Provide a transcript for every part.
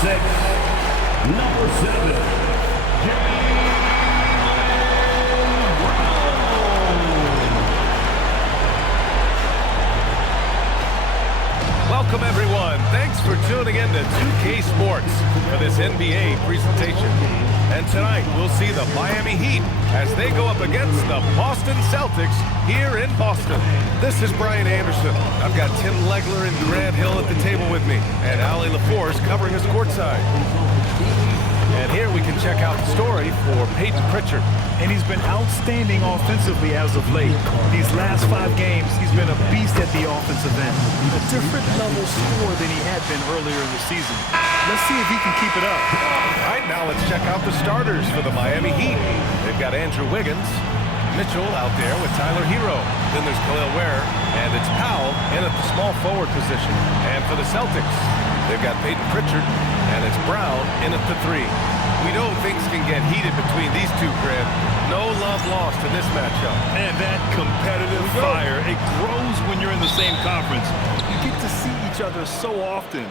6, number 7, Welcome, everyone. Thanks for tuning in to 2K Sports for this NBA presentation. And tonight, we'll see the Miami Heat as they go up against the Boston Celtics here in Boston. This is Brian Anderson. I've got Tim Legler and Grant Hill at the table with me, and Allie LaForce covering us courtside. And here we can check out the story for Peyton Pritchard. And he's been outstanding offensively as of late. These last 5 games, he's been a beast at the offensive end. A different level scorer than he had been earlier in the season. Let's see if he can keep it up. All right, now let's check out the starters for the Miami Heat. They've got Andrew Wiggins, Mitchell out there with Tyler Hero. Then there's Khalil Ware, and it's Powell in at the small forward position. And for the Celtics, they've got Peyton Pritchard, and it's Brown in at the 3. We know things can get heated between these two, Grant. No love lost in this matchup. And that competitive fire, it grows when you're in the same conference. You get to see each other so often.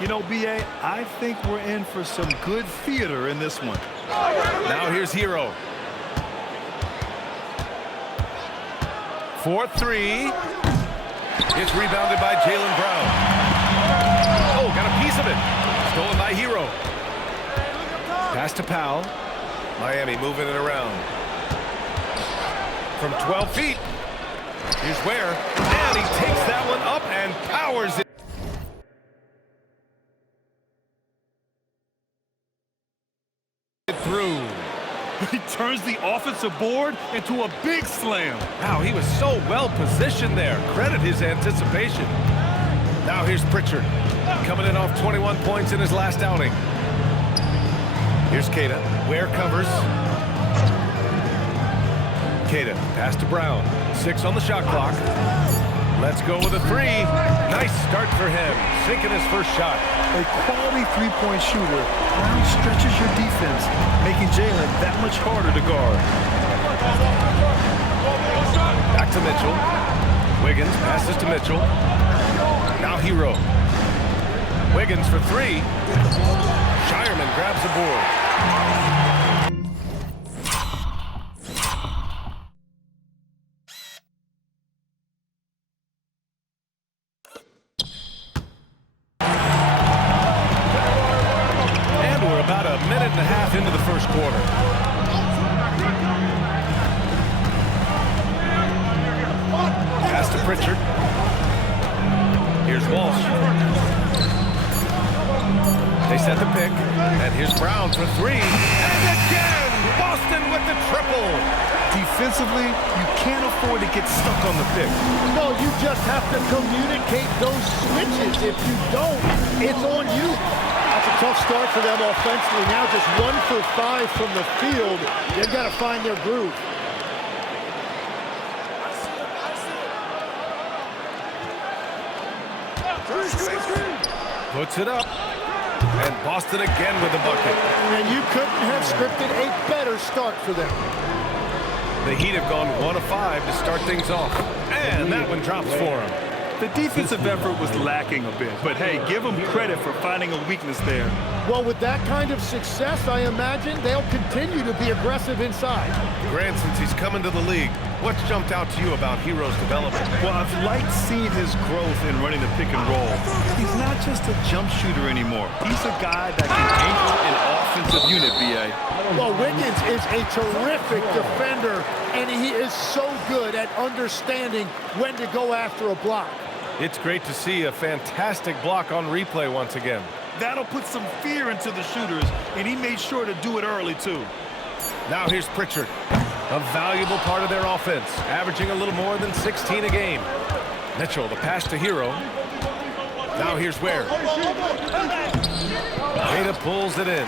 You know, B.A., I think we're in for some good theater in this one. Now here's Hero. 4-3. It's rebounded by Jaylen Brown. Oh, got a piece of it. Stolen by Hero. Pass to Powell. Miami moving it around. From 12 feet. Here's Ware. And he takes that one up and powers it through. He turns the offensive board into a big slam. Wow, he was so well positioned there. Credit his anticipation. Now here's Pritchard. Coming in off 21 points in his last outing. Here's Queta. Ware covers. Queta, pass to Brown. 6 on the shot clock. Let's go with a 3. Nice start for him. Sinking his first shot. A quality three-point shooter. Brown stretches your defense, making Jaylen that much harder to guard. Back to Mitchell. Wiggins passes to Mitchell. Now Hero. Wiggins for 3. Shireman grabs the board. And we're about a minute and a half into the first quarter. Pass to Pritchard. Here's Walsh. They set the pick, and here's Brown for 3. And again, Boston with the triple. Defensively, you can't afford to get stuck on the pick. No, you just have to communicate those switches. If you don't, it's on you. That's a tough start for them offensively. Now just 1 for 5 from the field. They've got to find their groove. Puts it up. And Boston again with the bucket. And you couldn't have scripted a better start for them. The Heat have gone 1 of 5 to start things off. And that one drops for them. The defensive effort was lacking a bit, but hey, give them credit for finding a weakness there. Well, with that kind of success, I imagine they'll continue to be aggressive inside. Grant, since he's come into the league, what's jumped out to you about Hero's development? Well, I've liked seeing his growth in running the pick and roll. He's not just a jump shooter anymore. He's a guy that can anchor an offensive unit, B.A. Well, Wiggins is a terrific defender, and he is so good at understanding when to go after a block. It's great to see a fantastic block on replay once again. That'll put some fear into the shooters, and he made sure to do it early, too. Now here's Pritchard, a valuable part of their offense, averaging a little more than 16 a game. Mitchell, the pass to Hero. Now here's Ware. Queta pulls it in.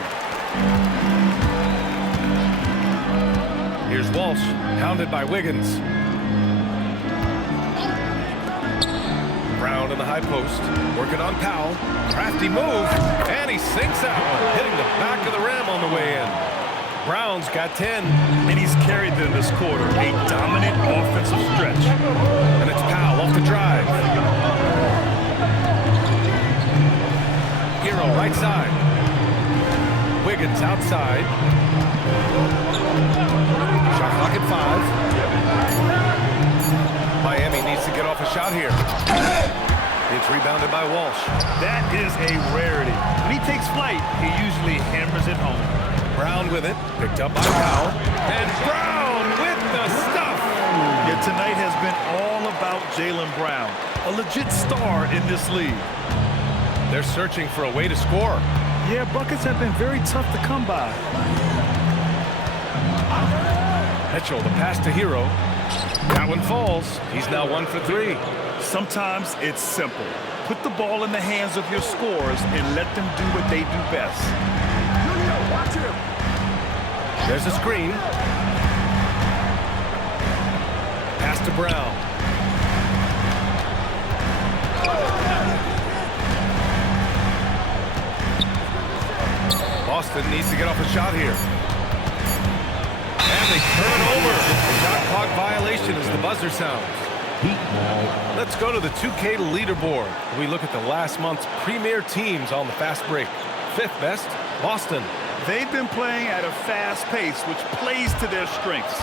Here's Walsh, hounded by Wiggins. Brown in the high post, working on Powell. Crafty move, and he sinks that one, hitting the back of the rim on the way in. Brown's got 10. And he's carried them this quarter, a dominant offensive stretch. And it's Powell off the drive. Hero right side. Wiggins outside. Shot clock at 5. Miami needs to get off a shot here. It's rebounded by Walsh. That is a rarity. When he takes flight, he usually hammers it home. Brown with it, picked up by Powell. And Brown with the stuff. Yeah, tonight has been all about Jaylen Brown, a legit star in this league. They're searching for a way to score. Yeah, buckets have been very tough to come by. Mitchell, the pass to Hero. That one falls. He's now 1 for 3. Sometimes it's simple. Put the ball in the hands of your scorers and let them do what they do best. There's a screen. Pass to Brown. Boston needs to get off a shot here. And they turn over. Shot clock violation as the buzzer sounds. Let's go to the 2K leaderboard. We look at the last month's premier teams on the fast break. 5th best, Boston. They've been playing at a fast pace, which plays to their strengths.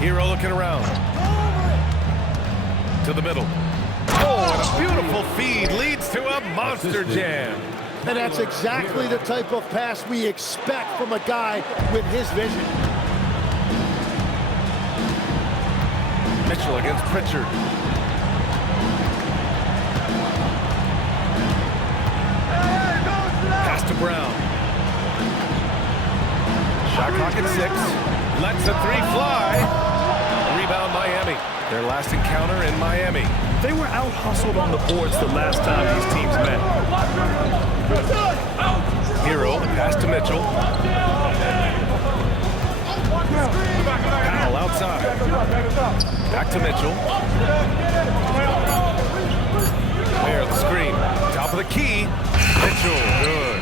Hero looking around. To the middle. Oh, and a beautiful feed leads to a monster jam. And that's exactly the type of pass we expect from a guy with his vision. Mitchell against Pritchard. Pass to Brown. Shot clock at 6. Lets a 3 fly. Rebound Miami. Their last encounter in Miami. They were out-hustled on the boards the last time these teams met. Hero, pass to Mitchell. Powell outside. Back to Mitchell. There, the screen. Top of the key. Mitchell, good.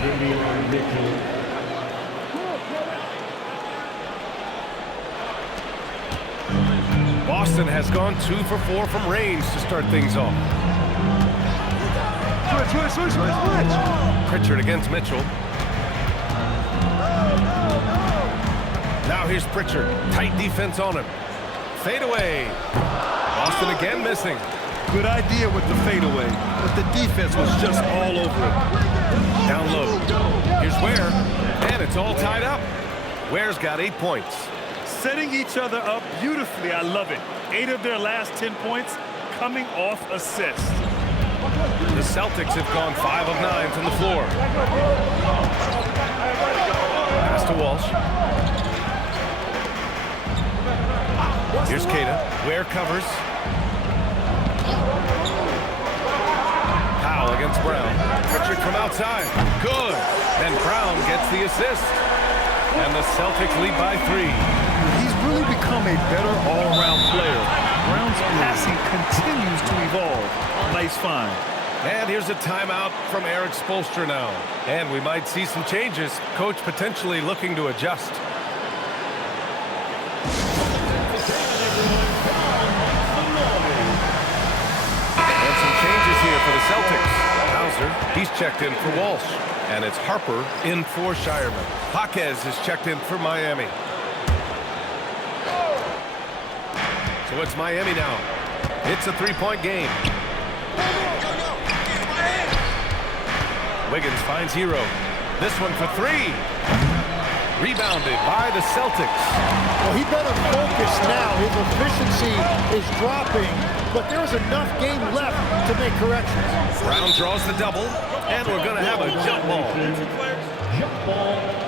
Boston has gone 2 for 4 from range to start things off. Switch. Pritchard against Mitchell. Now here's Pritchard. Tight defense on him. Fade away. Boston again missing. Good idea with the fadeaway, but the defense was just all over it. Down low. Here's Ware. And it's all tied up. Ware's got 8 points. Setting each other up beautifully. I love it. 8 of their last 10 points coming off assists. The Celtics have gone 5 of 9 from the floor. Pass to Walsh. Here's Queta. Ware covers. Powell against Brown. Pritchard from outside. Good. And Brown gets the assist. And the Celtics lead by 3. He's really become a better all-around player. Brown's passing continues to evolve. Nice find. And here's a timeout from Eric Spoelstra now. And we might see some changes. Coach potentially looking to adjust. And some changes here for the Celtics. Hauser, he's checked in for Walsh. And it's Harper in for Shireman. Jaquez is checked in for Miami. So it's Miami now. It's a 3-point game. Wiggins finds Hero. This one for 3. Rebounded by the Celtics. Well, he better focus now. His efficiency is dropping, but there's enough game left to make corrections. Brown draws the double, and we're going to have a jump ball. Jump ball.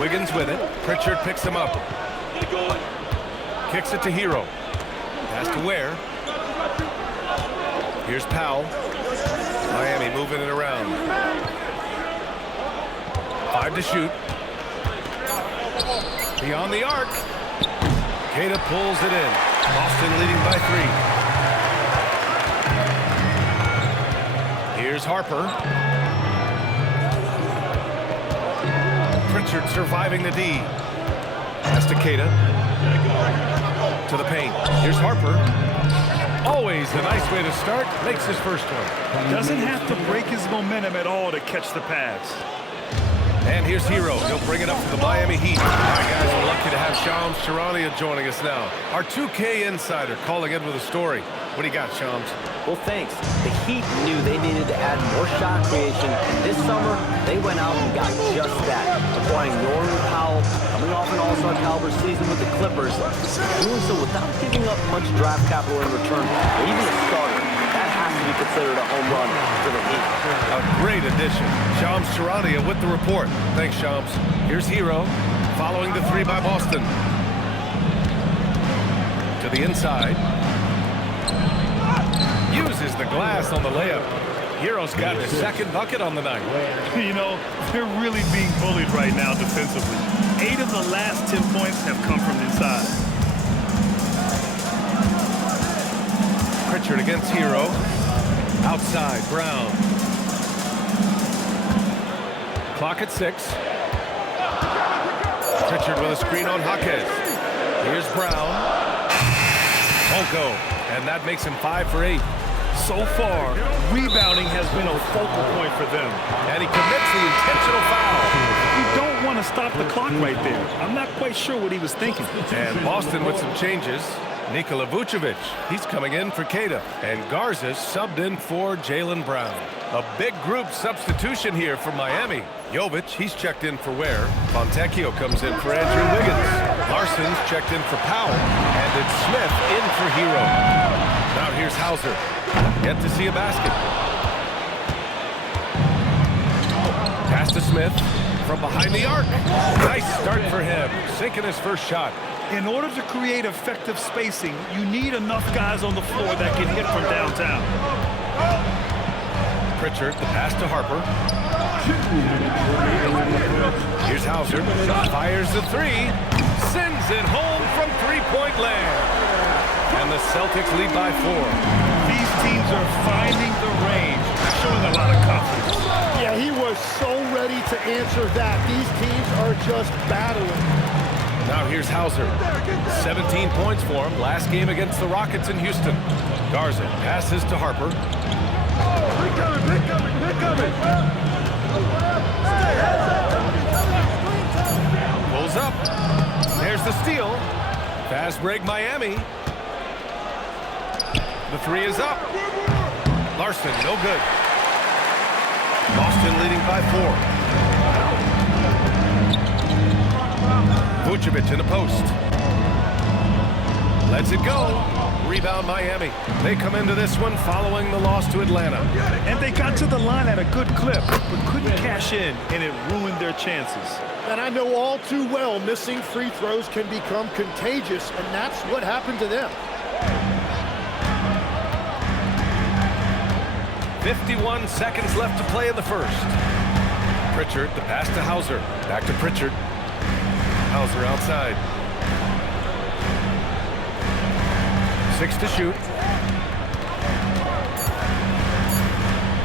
Wiggins with it. Pritchard picks him up. Kicks it to Hero. Pass to Ware. Here's Powell. Miami moving it around. 5 to shoot. Beyond the arc. Queta pulls it in. Boston leading by 3. Here's Harper. Pritchard surviving the D. Pass to Keita. To the paint. Here's Harper. Always a nice way to start. Makes his first one. Doesn't have to break his momentum at all to catch the pass. And here's Hero. He'll bring it up for the Miami Heat. All right, guys, we're lucky to have Shams Charania joining us now. Our 2K insider calling in with a story. What do you got, Shams? Well, thanks. The Heat knew they needed to add more shot creation, and this summer, they went out and got just that. Acquiring Norman Powell, coming off an all-star caliber season with the Clippers, doing so without giving up much draft capital in return, or even a starter. That has to be considered a home run for the Heat. A great addition. Shams Charania with the report. Thanks, Shams. Here's Hero, following the three by Boston. To the inside. Uses the glass on the layup. Hero's got his second bucket on the night. You know, they're really being bullied right now defensively. 8 of the last 10 points have come from inside. Pritchard against Hero. Outside, Brown. Clock at 6. Pritchard with a screen on Jaquez. Here's Brown. Won't go. And that makes him 5 for 8. So far, rebounding has been a focal point for them. And he commits the intentional foul. You don't want to stop the clock right there. I'm not quite sure what he was thinking. And Boston with some changes. Nikola Vucevic, he's coming in for Keita. And Garza subbed in for Jaylen Brown. A big group substitution here for Miami. Jovic, he's checked in for Ware. Fontecchio comes in for Andrew Wiggins. Larson's checked in for Powell. And it's Smith in for Hero. Now here's Hauser. Yet to see a basket. Pass to Smith from behind the arc. Nice start for him. Sinking his first shot. In order to create effective spacing, you need enough guys on the floor that can hit from downtown. Pritchard, the pass to Harper. Here's Hauser. Fires the three. Sends it home from three-point land. And the Celtics lead by 4. These teams are finding the range, showing a lot of confidence. Yeah, he was so ready to answer that. These teams are just battling. Now here's Hauser. 17 points for him. Last game against the Rockets in Houston. Garza passes to Harper. Pulls up. There's the steal. Fast break Miami. The three is up. Larson, no good. Boston leading by 4. Vucevic in the post. Lets it go. Rebound Miami. They come into this one following the loss to Atlanta. And they got to the line at a good clip, but couldn't cash in, and it ruined their chances. And I know all too well missing free throws can become contagious, and that's what happened to them. 51 seconds left to play in the first. Pritchard, the pass to Hauser. Back to Pritchard. Hauser outside. 6 to shoot.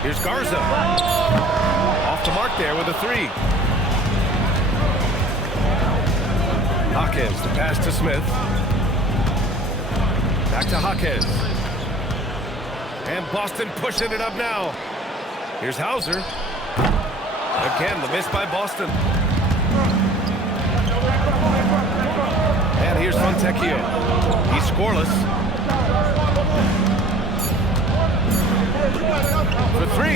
Here's Garza. Off the mark there with a 3. Jaquez, the pass to Smith. Back to Jaquez. And Boston pushing it up now. Here's Hauser. Again, the miss by Boston. And here's Fontecchio. He's scoreless. For 3.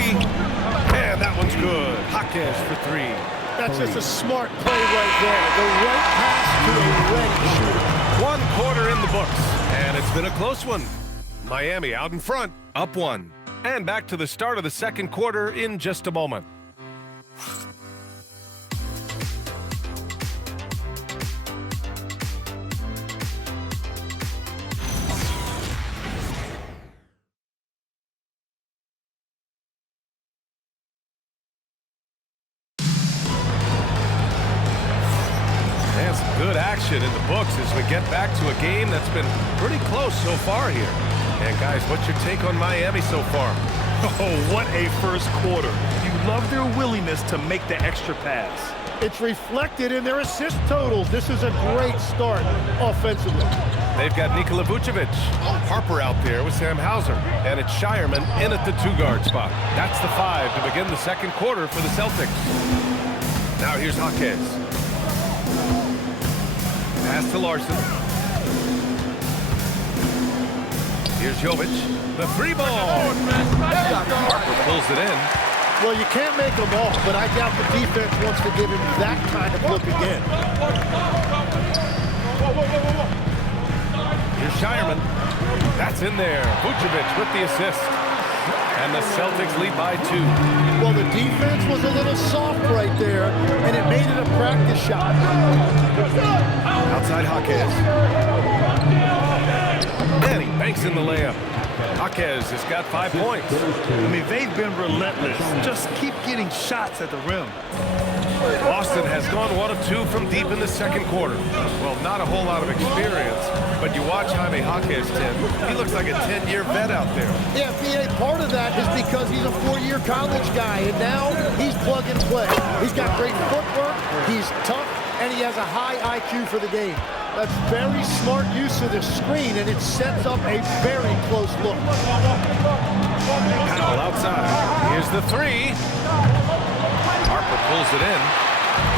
And that one's good. Jaquez for 3. That's just a smart play right there. The right pass to a ready shooter. 1 quarter in the books. And it's been a close one. Miami out in front, up 1. And back to the start of the second quarter in just a moment. And some good action in the books as we get back to a game that's been pretty close so far here. And guys, what's your take on Miami so far? Oh, what a first quarter. You love their willingness to make the extra pass. It's reflected in their assist totals. This is a great start offensively. They've got Nikola Vucevic. Harper out there with Sam Hauser. And it's Shireman in at the 2-guard spot. That's the 5 to begin the second quarter for the Celtics. Now here's Jaquez. Pass to Larson. Here's Jovic. The 3 ball. Harper pulls it in. Well, you can't make them off, but I doubt the defense wants to give him that kind of look again. Here's Shireman. That's in there. Vucevic with the assist. And the Celtics lead by 2. Well, the defense was a little soft right there, and it made it a practice shot. Outside Jaquez. And he banks in the layup. Jaquez has got 5 points. I mean, they've been relentless. Just keep getting shots at the rim. Boston has gone 1 of 2 from deep in the second quarter. Well, not a whole lot of experience, but you watch Jaime Jaquez, Tim. He looks like a 10-year vet out there. Yeah, BA, part of that is because he's a 4-year college guy, and now he's plug and play. He's got great footwork, he's tough, and he has a high IQ for the game. That's very smart use of the screen, and it sets up a very close look. Powell outside. Here's the 3. Harper pulls it in.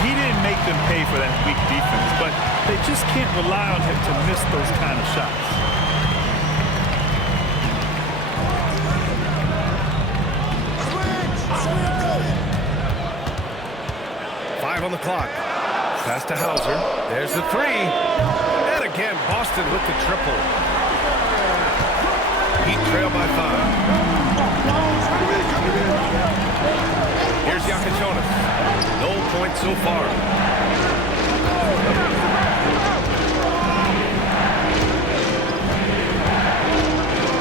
He didn't make them pay for that weak defense, but they just can't rely on him to miss those kind of shots. Five on the clock. Pass to Hauser. There's the 3. And again, Boston with the triple. Heat trail by 5. Here's Yakachonis. No points so far.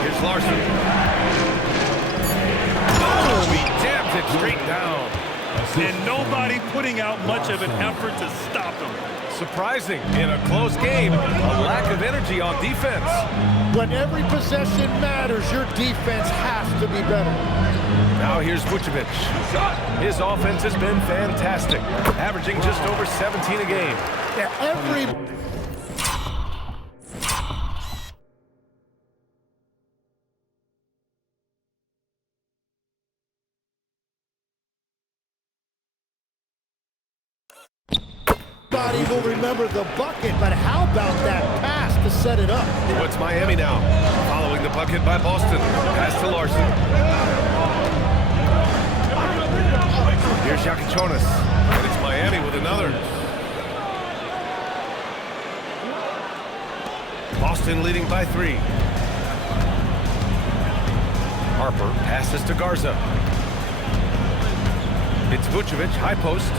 Here's Larson. Oh, he jams it straight down. And nobody putting out much of an effort to stop him. Surprising in a close game, a lack of energy on defense. When every possession matters, your defense has to be better. Now here's Vucevic. His offense has been fantastic, averaging just over 17 a game. Yeah, every... Everybody will remember the bucket, but how about that pass to set it up? What's Miami now? Following the bucket by Boston. Pass to Larson. Here's Yakachonis. And it's Miami with another. Boston leading by 3. Harper passes to Garza. It's Vucevic, high post.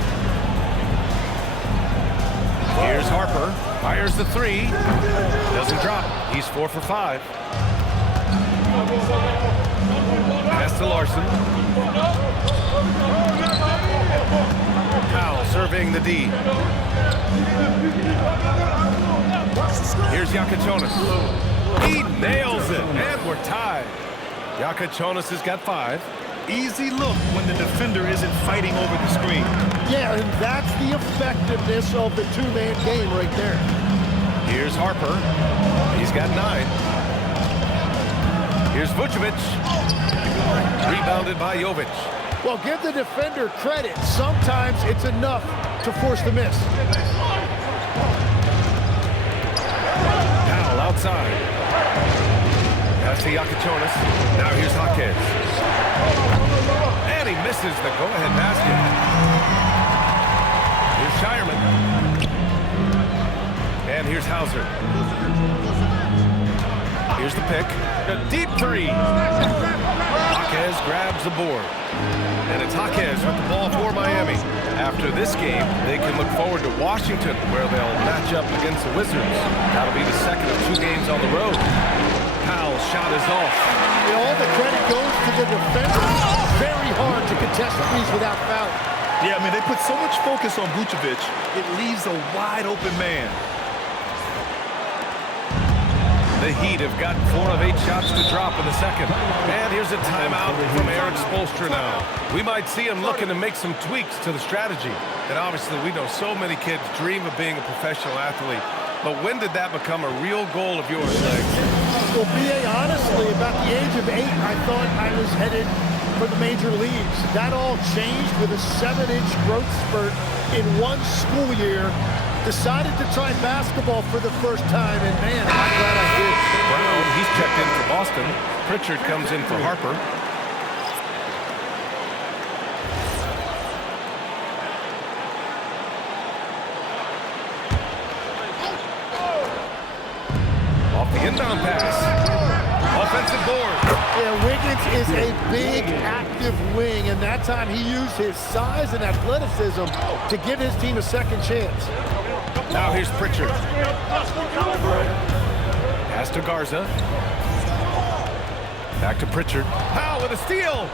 Here's Harper, fires the 3, doesn't drop, he's 4 for 5. Pass to Larson. Powell surveying the D. Here's Yakachonis. He nails it, and we're tied. Yakachonis has got 5. Easy look when the defender isn't fighting over the screen. Yeah, and that's the effectiveness of the two-man game right there. Here's Harper. He's got 9. Here's Vucevic. Rebounded by Jovic. Well, give the defender credit. Sometimes it's enough to force the miss. Powell outside. Pass to Yakachonis. Now here's Jaquez. And he misses the go-ahead basket. Here's Shireman. And here's Hauser. Here's the pick. A deep 3. Jaquez grabs the board. And it's Jaquez with the ball for Miami. After this game, they can look forward to Washington, where they'll match up against the Wizards. That'll be the second of 2 games on the road. Powell's shot is off. And all the credit goes to the defender. Very hard to contest threes without foul. Yeah, I mean, they put so much focus on Vucevic, it leaves a wide open man. The Heat have got 4 of 8 shots to drop in the second. And here's a timeout from Eric Spoelstra now. We might see him looking to make some tweaks to the strategy. And obviously, we know so many kids dream of being a professional athlete. But when did that become a real goal of yours, Legs? Well, B.A., honestly, about the age of 8, I thought I was headed for the major leagues. That all changed with a 7-inch growth spurt in one school year. Decided to try basketball for the first time, and man, I'm glad I did. Brown, he's checked in for Boston. Pritchard comes in for Harper. Off the inbound pass. Offensive board. Yeah, Wiggins is a big, active wing, and that time he used his size and athleticism to give his team a second chance. Now here's Pritchard. Pass to Garza. Back to Pritchard. Powell with a steal.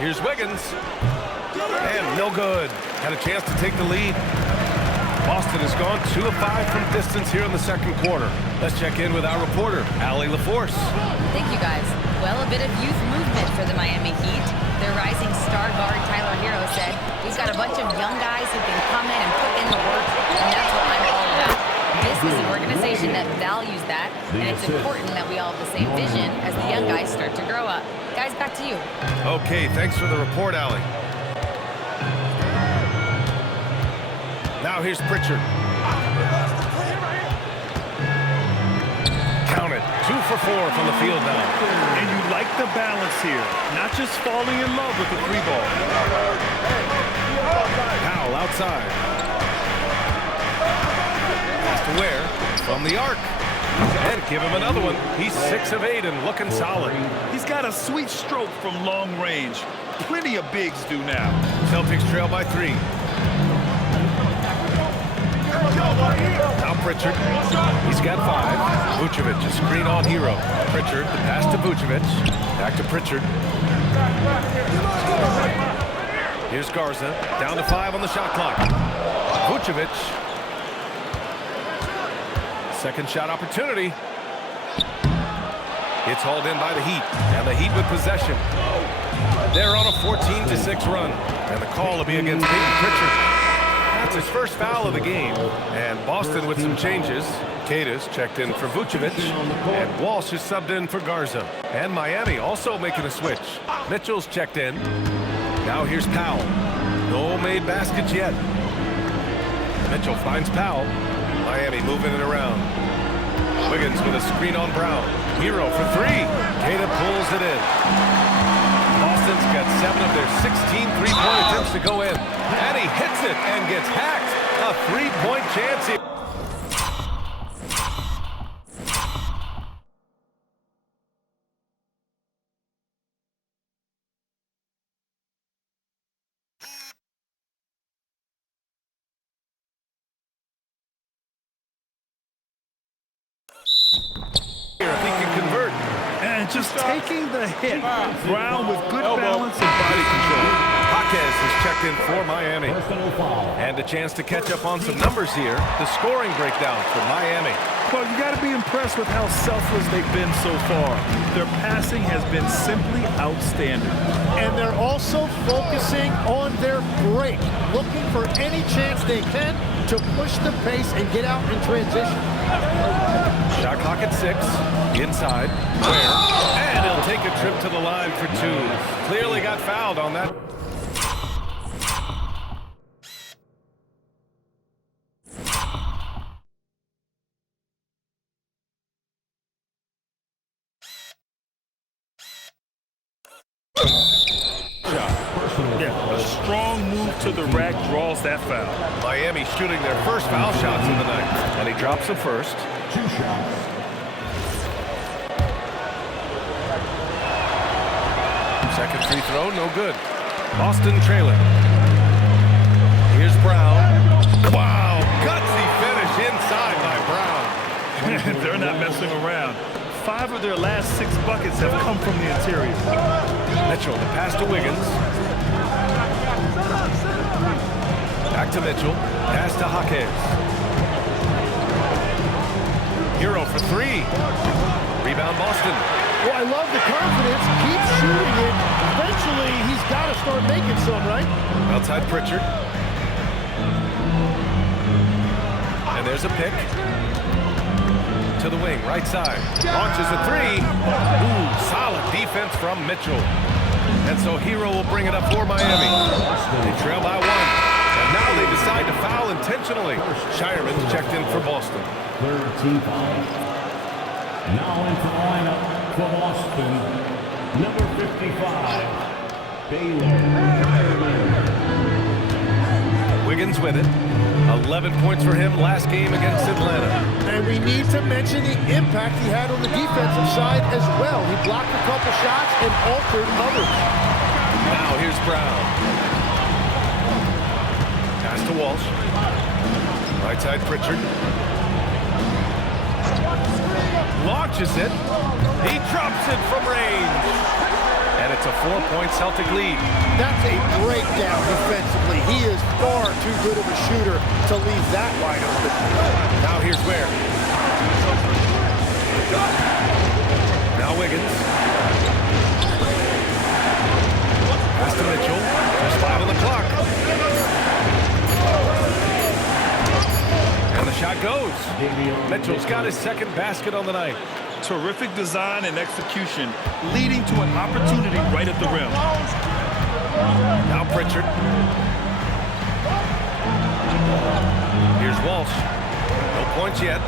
Here's Wiggins. And no good. Had a chance to take the lead. Boston has gone 2 of 5 from distance here in the second quarter. Let's check in with our reporter, Allie LaForce. Thank you, guys. Well, a bit of youth movement for the Miami Heat. Their rising star guard, Tyler Hero, said, "We've got a bunch of young guys who can come in and put in the work, and that's what I'm all about." This is an organization that values that, and it's important that we all have the same vision as the young guys start to grow up. Guys, back to you. Okay, thanks for the report, Allie. Now here's Pritchard. Count it. 2 for 4 from the field now. And you like the balance here. Not just falling in love with the 3-ball. Powell outside. Pass to Ware from the arc. And give him another one. He's 6 of 8 and looking solid. He's got a sweet stroke from long range. Plenty of bigs do now. Celtics trail by 3. Now Pritchard. He's got 5. Vucevic, a screen on Hero. Pritchard, the pass to Vucevic. Back to Pritchard. Here's Garza. Down to 5 on the shot clock. Vucevic. Second shot opportunity. It's hauled in by the Heat. And the Heat with possession. They're on a 14-6 run. And the call will be against Peyton Pritchard. That's his first foul of the game. And Boston with some changes. Cadis checked in for Vucevic. And Walsh is subbed in for Garza. And Miami also making a switch. Mitchell's checked in. Now here's Powell. No made baskets yet. Mitchell finds Powell. Miami moving it around. Wiggins with a screen on Brown. Hero for 3. Queta pulls it in. Boston's got 7 of their 16 3-point attempts to go in. And he hits it and gets hacked. A 3-point chance here. If he can convert. And just taking the hit. Brown with good balance and body control. Jaquez is checked in for Miami. And a chance to catch up on some numbers here. The scoring breakdown for Miami. Well, you got to be impressed with how selfless they've been so far. Their passing has been simply outstanding. And they're also focusing on their break, looking for any chance they can to push the pace and get out in transition. Shot clock at 6. Inside. Ware. And he'll take a trip to the line for 2. Clearly got fouled on that. Yeah, a strong move to the rack draws that foul. Miami shooting their first foul shots of the night. And he drops the first. 2 shots. Second free throw, no good. Boston trailing. Here's Brown. Wow, gutsy finish inside by Brown. They're not messing around. 5 of their last 6 buckets have come from the interior. Mitchell, the pass to Wiggins. Back to Mitchell. Pass to Jaquez. Hero for three. Rebound Boston. Well, I love the confidence. Keep shooting it. Eventually, he's got to start making some, right? Outside Pritchard. And there's a pick. To the wing, right side. Launches a three. Ooh, solid defense from Mitchell. And so Hero will bring it up for Miami. They trail by one. And now they decide to foul intentionally. Shireman's checked in for Boston. Third team foul. Now into the lineup for Boston, number 55, Baylor Shireman. Wiggins with it. 11 points for him last game against Atlanta. And we need to mention the impact he had on the defensive side as well. He blocked a couple shots and altered others. Now here's Brown. Pass to Walsh. Right side Pritchard. Launches it. He drops it from range. And it's a 4-point Celtic lead. That's a breakdown defensively. He is far too good of a shooter to leave that wide open. Now here's Ware. Now Wiggins. Pass to Mitchell. There's 5 on the clock. And the shot goes. Mitchell's got his second basket on the night. Terrific design and execution, leading to an opportunity right at the rim. Now Pritchard. Here's Walsh. No points yet.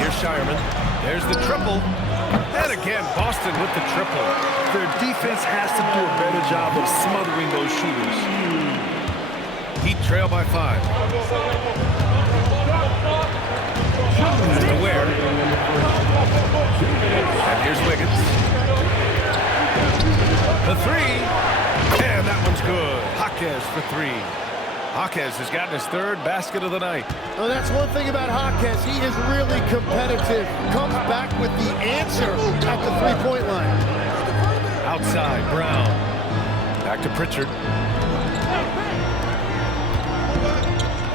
Here's Shireman. There's the triple. And again, Boston with the triple. Their defense has to do a better job of smothering those shooters. Heat trail by 5. That's to Ware. And here's Wiggins. The three. And that one's good. Jaquez for 3. Jaquez has gotten his 3rd basket of the night. Well, that's one thing about Jaquez. He is really competitive. Comes back with the answer at the three-point line. Outside, Brown. Back to Pritchard.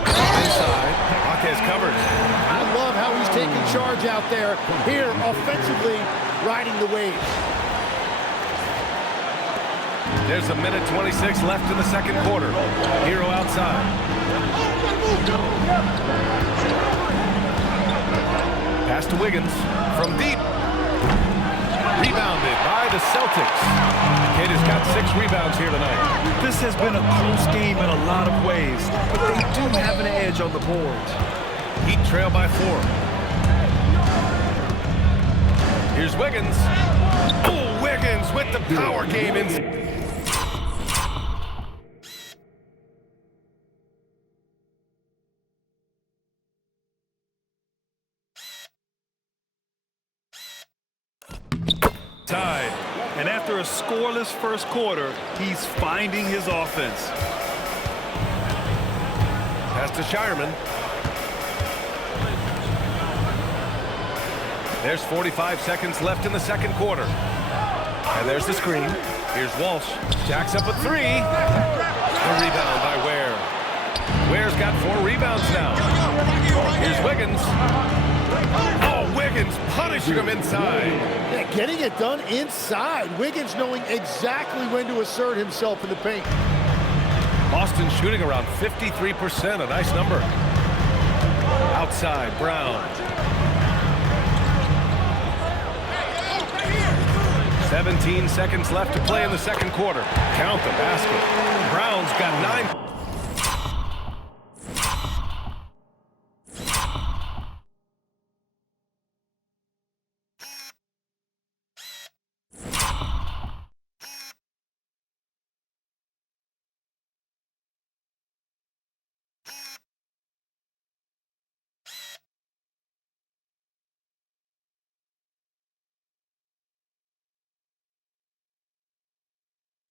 Inside. Jaquez covers. I love how he's taking charge out there. Here, offensively, riding the wave. There's a minute 26 left in the second quarter. Hero outside. Pass to Wiggins from deep. Rebounded by the Celtics. Kid has got 6 rebounds here tonight. This has been a close game in a lot of ways, but they do have an edge on the board. Heat trail by 4. Here's Wiggins. Oh, Wiggins with the power game in. Tied. And after a scoreless first quarter, he's finding his offense. Pass to Shireman. There's 45 seconds left in the second quarter. And there's the screen. Here's Walsh. Jacks up a 3. The rebound by Ware. Ware's got 4 rebounds now. Here's Wiggins. Oh, Wiggins punishing him inside. Yeah, getting it done inside. Wiggins knowing exactly when to assert himself in the paint. Boston shooting around 53%, a nice number. Outside, Brown. 17 seconds left to play in the second quarter. Count the basket. Brown's got 9.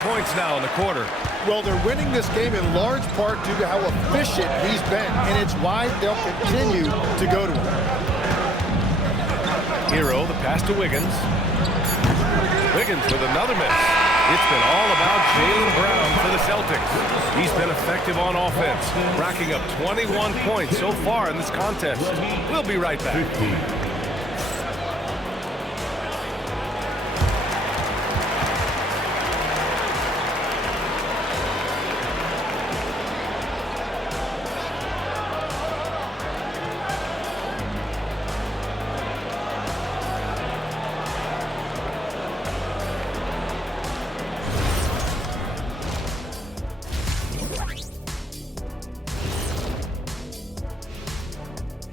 Points now in the quarter. Well, they're winning this game in large part due to how efficient he's been, and it's why they'll continue to go to him. Hero, the pass to Wiggins. Wiggins with another miss. It's been all about Jaylen Brown for the Celtics. He's been effective on offense, racking up 21 points so far in this contest. We'll be right back. 50.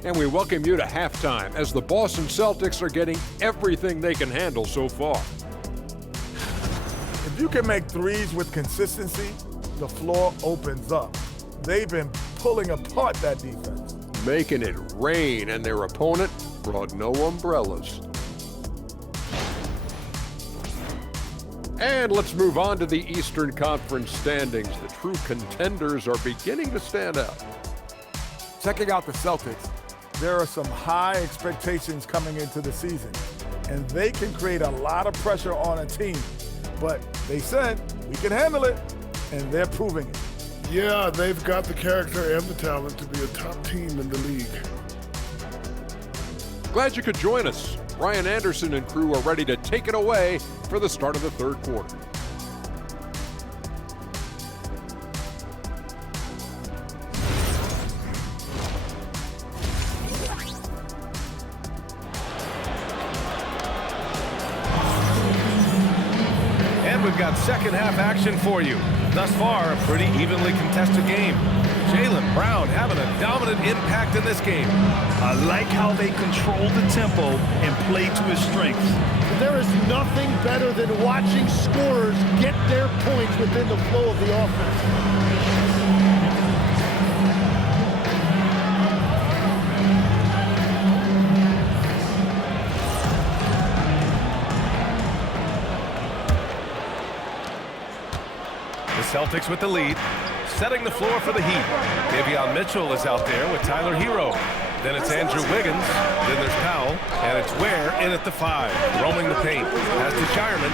And we welcome you to halftime as the Boston Celtics are getting everything they can handle so far. If you can make threes with consistency, the floor opens up. They've been pulling apart that defense. Making it rain, and their opponent brought no umbrellas. And let's move on to the Eastern Conference standings. The true contenders are beginning to stand out. Checking out the Celtics, there are some high expectations coming into the season, and they can create a lot of pressure on a team. But they said, we can handle it, and they're proving it. Yeah, they've got the character and the talent to be a top team in the league. Glad you could join us. Ryan Anderson and crew are ready to take it away for the start of the third quarter. We've got second half action for you. Thus far, a pretty evenly contested game. Jaylen Brown having a dominant impact in this game. I like how they control the tempo and play to his strengths. There is nothing better than watching scorers get their points within the flow of the offense. Celtics with the lead, setting the floor for the Heat. Davion Mitchell is out there with Tyler Hero. Then it's Andrew Wiggins. Then there's Powell. And it's Ware in at the 5, roaming the paint. As to Shireman.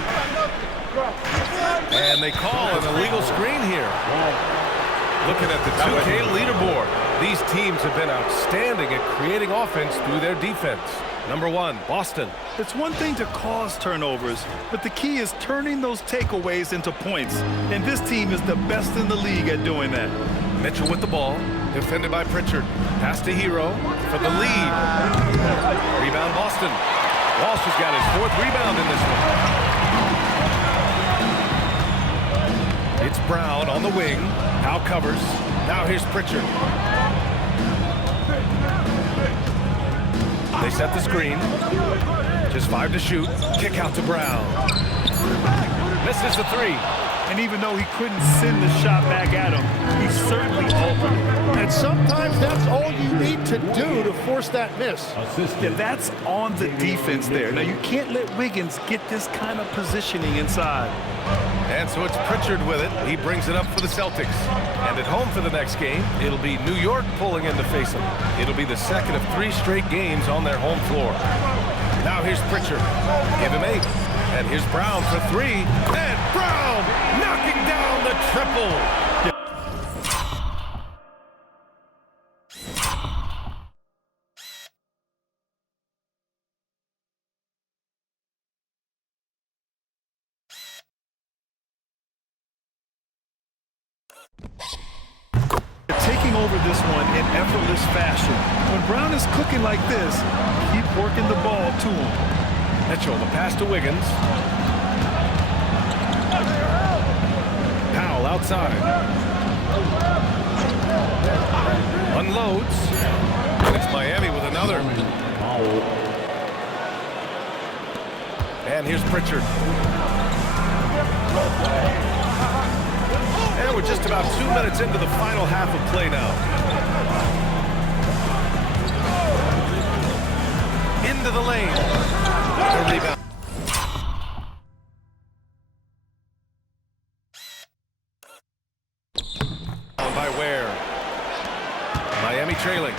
And they call an illegal screen here. Looking at the 2K leaderboard, these teams have been outstanding at creating offense through their defense. Number 1, Boston. It's one thing to cause turnovers, but the key is turning those takeaways into points. And this team is the best in the league at doing that. Mitchell with the ball, defended by Pritchard. Pass to Hero for the lead. Rebound Boston. Walsh has got his 4th rebound in this one. It's Brown on the wing. Powell covers. Now here's Pritchard. They set the screen. Just 5 to shoot. Kick out to Brown. Misses the 3. And even though he couldn't send the shot back at him, he certainly altered it. And sometimes that's all you need to do to force that miss. Yeah, that's on the defense there. Now, you can't let Wiggins get this kind of positioning inside. And so it's Pritchard with it. He brings it up for the Celtics. And at home for the next game, it'll be New York pulling in to face them. It'll be the second of 3 straight games on their home floor. Now here's Pritchard. Give him 8. And here's Brown for 3. And Brown knocking down the triple. Taking over this one in effortless fashion. When Brown is cooking like this, keep working the ball to him. Mitchell, the pass to Wiggins. Powell outside. Unloads. And it's Miami with another. And here's Pritchard. And we're just about 2 minutes into the final half of play now. Into the lane. The rebound. By Ware. Miami trailing.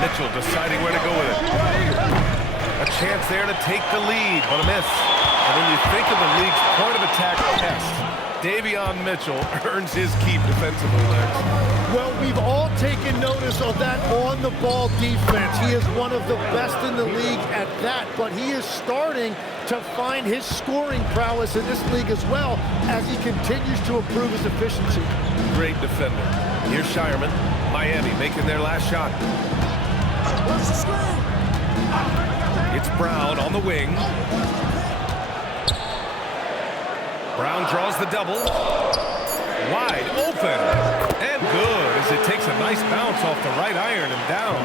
Mitchell deciding where to go with it. A chance there to take the lead, but a miss. And when you think of the league's point of attack test, Davion Mitchell earns his keep defensively, Lex. Well, we've all taken notice of that on-the-ball defense. He is one of the best in the league at that, but he is starting to find his scoring prowess in this league as well as he continues to improve his efficiency. Great defender. Here's Shireman. Miami making their last shot. It's Brown on the wing. Brown draws the double. Wide open. And good as it takes a nice bounce off the right iron and down.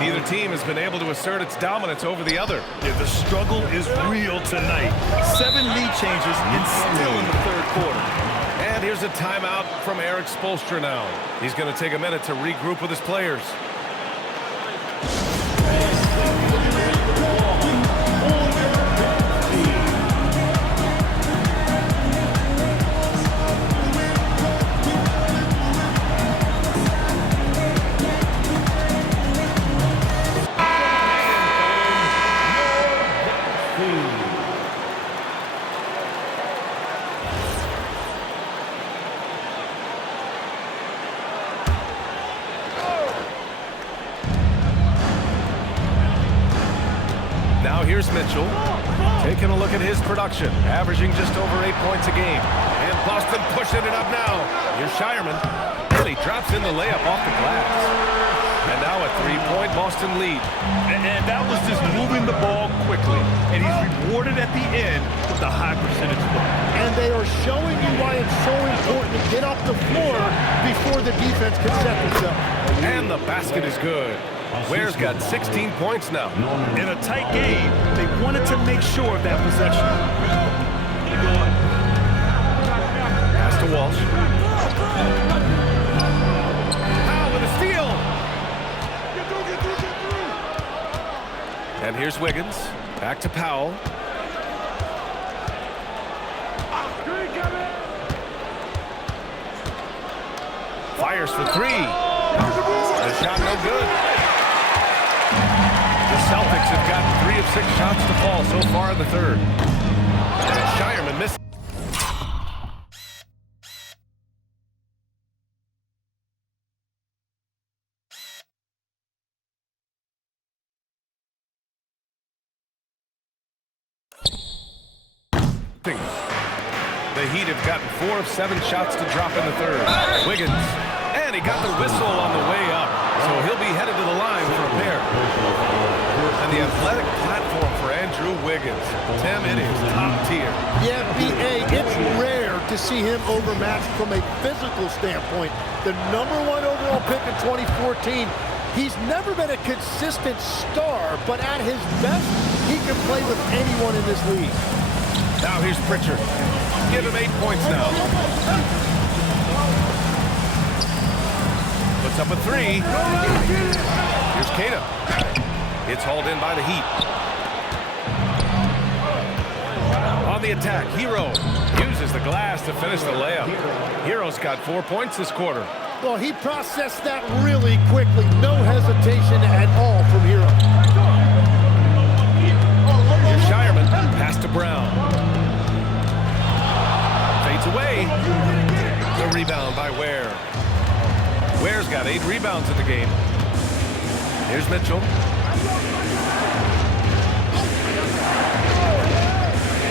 Neither team has been able to assert its dominance over the other. Yeah, the struggle is real tonight. 7 lead changes and still in the third quarter. And here's a timeout from Eric Spoelstra now. He's going to take a minute to regroup with his players. Now here's Mitchell, taking a look at his production, averaging just over 8 points a game. And Boston pushing it up now. Here's Shireman, and he drops in the layup off the glass. And now a 3-point Boston lead. And that was just moving the ball quickly. And he's rewarded at the end with a high percentage look. And they are showing you why it's so important to get off the floor before the defense can set themselves. And the basket is good. Ware's got 16 points now. In a tight game, they wanted to make sure of that possession. Pass to Walsh. Powell with a steal. And here's Wiggins. Back to Powell. Fires for 3. The shot no good. The Celtics have gotten 3 of 6 shots to fall so far in the third. And Shireman missed. The Heat have gotten 4 of 7 shots to drop in the third. Wiggins. And he got the whistle on the way up. So he'll be headed to the line for a pair. And the athletic platform for Andrew Wiggins. Tim, it is top tier. Yeah, B.A., it's rare to see him overmatched from a physical standpoint. The #1 overall pick in 2014. He's never been a consistent star, but at his best, he can play with anyone in this league. Now here's Pritchard. Give him 8 points now. Puts up a 3. Here's Queta. It's hauled in by the Heat. On the attack, Hero uses the glass to finish the layup. Hero's got 4 points this quarter. Well, he processed that really quickly. No hesitation at all from Hero. Here's Shireman. Pass to Brown. Fades away. The rebound by Ware. Ware's got 8 rebounds in the game. Here's Mitchell.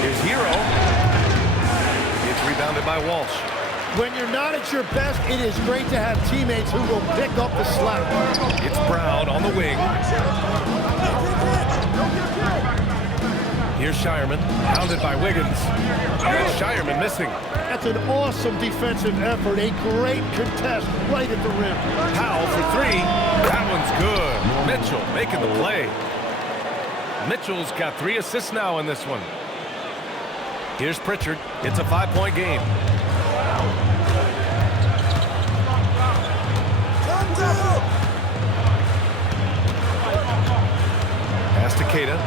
Here's Hero. It's rebounded by Walsh. When you're not at your best, it is great to have teammates who will pick up the slack. It's Brown on the wing. Here's Shireman, pounded by Wiggins. And Shireman missing. That's an awesome defensive effort. A great contest right at the rim. Powell for 3. That one's good. Mitchell making the play. Mitchell's got 3 assists now in this one. Here's Pritchard. It's a 5-point game. Pass to Queta.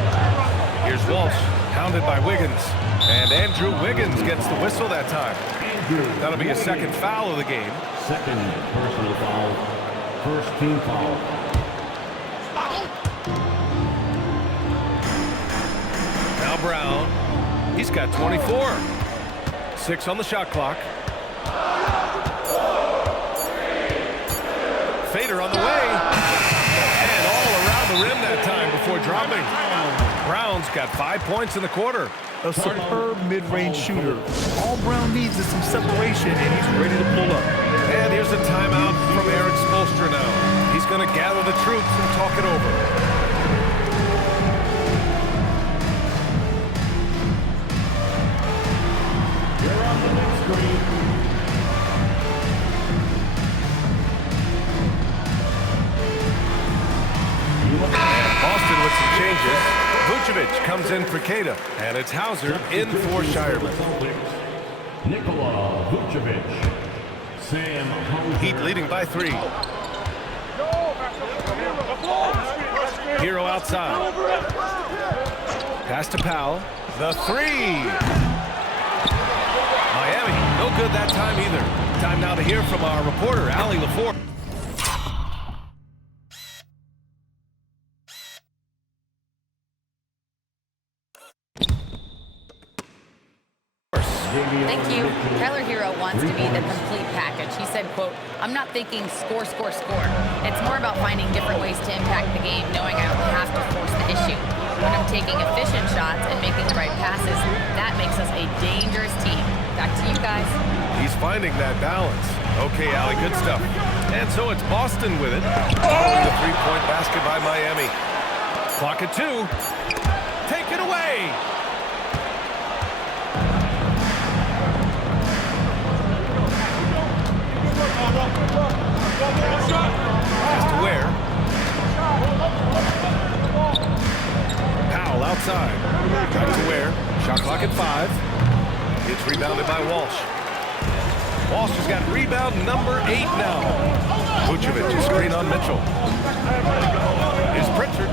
Here's Walsh, pounded by Wiggins. And Andrew Wiggins gets the whistle that time. That'll be a second foul of the game. Second personal foul. First team foul. Now Brown. He's got 24. 6 on the shot clock. Fader on the way. And all around the rim that time before dropping. Brown's got 5 points in the quarter. A superb mid-range shooter. All Brown needs is some separation, and he's ready to pull up. And here's a timeout from Eric Spoelstra now. He's going to gather the troops and talk it over. Boston with some changes. Vucevic comes in for Queta, and it's Hauser in for Shireman. Nikola Vucevic. Sam Hauser. Heat leading by 3. Hero outside. Pass to Powell. The 3. Miami, no good that time either. Time now to hear from our reporter, Allie LaForce. Thank you. Tyler Hero wants to be the complete package. He said, quote, "I'm not thinking score, score, score. It's more about finding different ways to impact the game, knowing I don't have to force the issue. When I'm taking efficient shots and making the right passes, that makes us a dangerous team." Back to you guys. He's finding that balance. Okay, Allie, good stuff. And so it's Boston with it. Following the three-point basket by Miami. Clock at 2. Take it away. Pass to Ware. Powell outside. Back to Ware. Shot clock at 5. It's rebounded by Walsh. Walsh has got rebound number 8 now. Vucevic is screen on Mitchell. Here's Pritchard.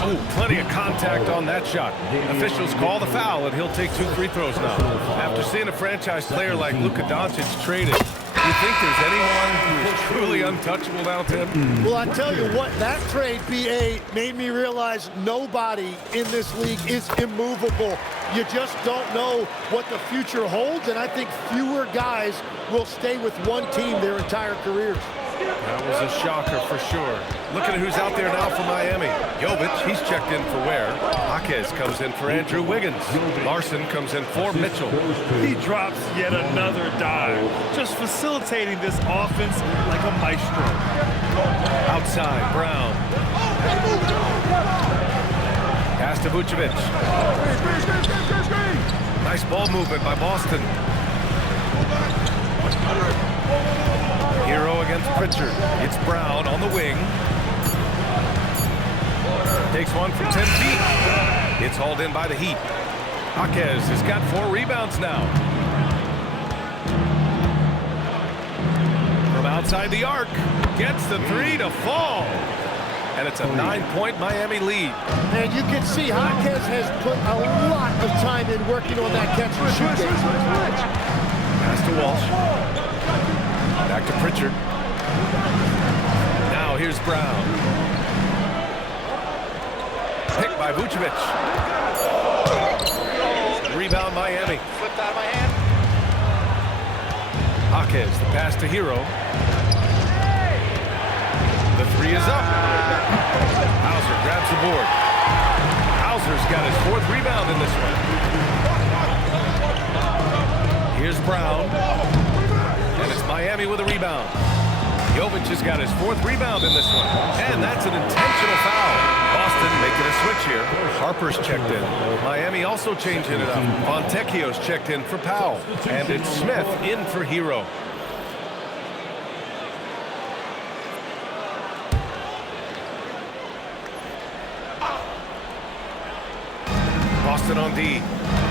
Oh, plenty of contact on that shot. Officials call the foul, and he'll take 2 free throws now. After seeing a franchise player like Luka Doncic traded, do you think there's anyone who is truly untouchable now, Tim? Well, I tell you what, that trade, BA, made me realize nobody in this league is immovable. You just don't know what the future holds, and I think fewer guys will stay with one team their entire careers. That was a shocker for sure. Looking at who's out there now for Miami. Jovic, he's checked in for Ware. Jaquez comes in for Andrew Wiggins. Larson comes in for Mitchell. He drops yet another dive, just facilitating this offense like a maestro. Outside, Brown. Pass to Vucevic. Nice ball movement by Boston. Hero against Pritchard. It's Brown on the wing. Takes one from 10 feet. It's hauled in by the Heat. Jaquez has got 4 rebounds now. From outside the arc. Gets the 3 to fall. And it's a 9-point Miami lead. And you can see Jaquez has put a lot of time in working on that catch and shoot game. Pass to Walsh. Back to Pritchard. Now here's Brown. Picked by Vucevic. Rebound Miami. Flipped out of my hand. Jaquez, the pass to Hero. The 3 is up. Hauser grabs the board. Hauser's got his 4th rebound in this one. Here's Brown. And it's Miami with a rebound. Jovic has got his 4th rebound in this one. And that's an intentional foul. Boston making a switch here. Harper's checked in. Miami also changing it up. Fontecchio's checked in for Powell. And it's Smith in for Hero. Boston on D.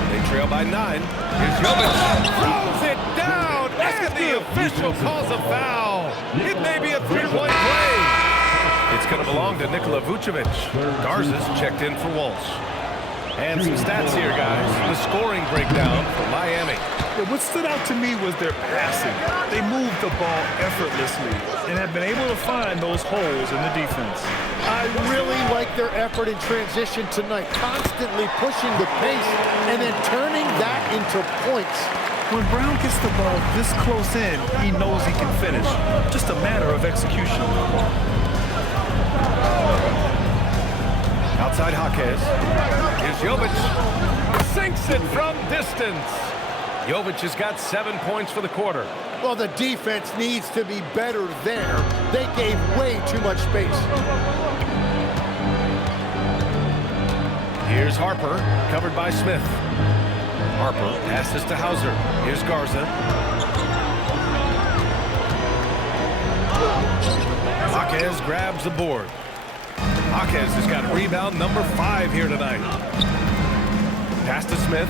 They trail by 9. Here's Jovic. Throws it down. And the official calls a foul. It may be a 3-point play. It's going to belong to Nikola Vucevic. Garza's checked in for Walsh. And some stats here, guys. The scoring breakdown for Miami. Yeah, what stood out to me was their passing. They moved the ball effortlessly and have been able to find those holes in the defense. I really like their effort in transition tonight, constantly pushing the pace and then turning that into points. When Brown gets the ball this close in, he knows he can finish. Just a matter of execution. Outside Jaquez. Here's Jovic. Sinks it from distance. Jovic has got 7 points for the quarter. Well, the defense needs to be better there. They gave way too much space. Here's Harper, covered by Smith. Harper passes to Hauser. Here's Garza. Jaquez grabs the board. Jaquez has got rebound number 5 here tonight. Pass to Smith.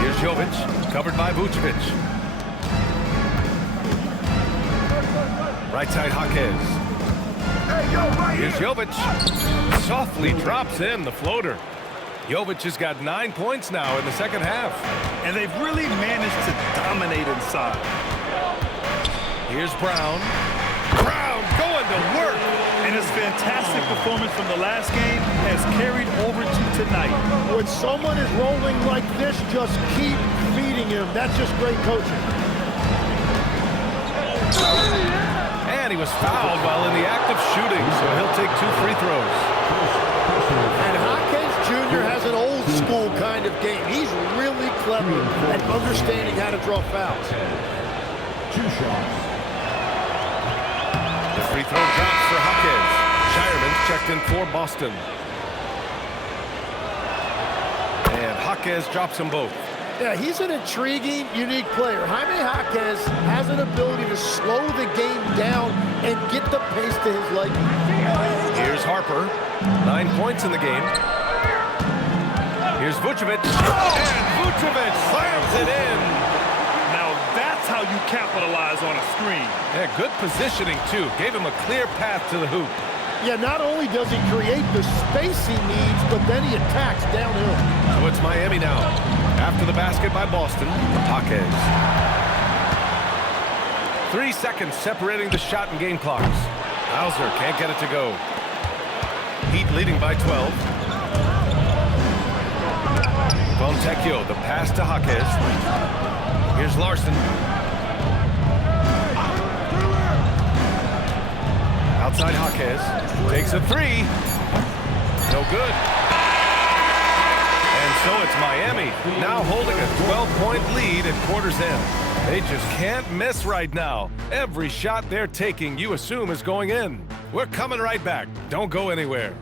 Here's Jovic, covered by Vucevic. Right side Jaquez. Here's Jovic. Softly drops in the floater. Jovic has got 9 points now in the second half. And they've really managed to dominate inside. Here's Brown. Brown going to work. And his fantastic performance from the last game has carried over to tonight. When someone is rolling like this, just keep feeding him. That's just great coaching. And he was fouled while in the act of shooting, so he'll take 2 free throws. And Hopkins Jr. has an old school kind of game. He's really clever at understanding how to draw fouls. 2 shots. The free throw drops for Jaquez. Shireman checked in for Boston. And Jaquez drops them both. Yeah, he's an intriguing, unique player. Jaime Jaquez has an ability to slow the game down and get the pace to his liking. Here's Harper. 9 points in the game. Here's Vucevic. And Vucevic slams it in. Now that's how you capitalize on a screen. Yeah, good positioning, too. Gave him a clear path to the hoop. Yeah, not only does he create the space he needs, but then he attacks downhill. So it's Miami now. After the basket by Boston, Jaquez. 3 seconds separating the shot and game clocks. Hauser can't get it to go. Heat leading by 12. Fontecchio, the pass to Jaquez. Here's Larson. Outside Jaquez. Takes a 3. No good. And so it's Miami, now holding a 12-point lead at quarter's end. They just can't miss right now. Every shot they're taking, you assume, is going in. We're coming right back. Don't go anywhere.